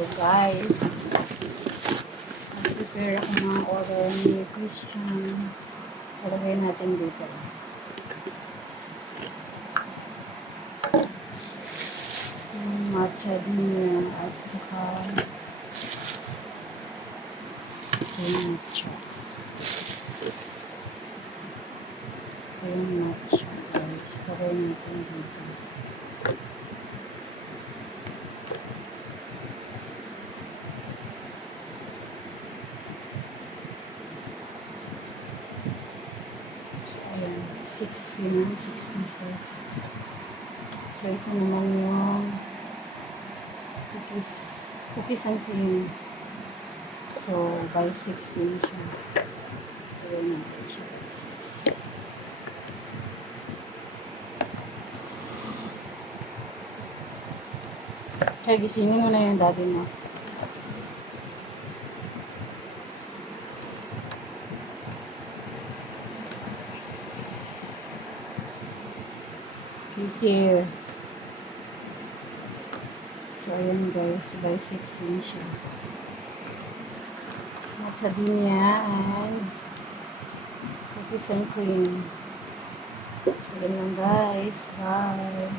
So guys, prepare ako ng order ni Christian. Talagay natin dito. Yung matcha din niya at saka yung matcha. Yung matcha guys. Talagay natin dito. So, ayan. 6 pieces. So, ito naman yung cookies and cream. So, by 6 din siya. Ayan natin siya by 6. Kaya gisingin mo na yung daddy mo. He's here. So, ayan guys. By 6 din siya. Matcha din niya and cookies and cream. So, yun lang guys. Bye.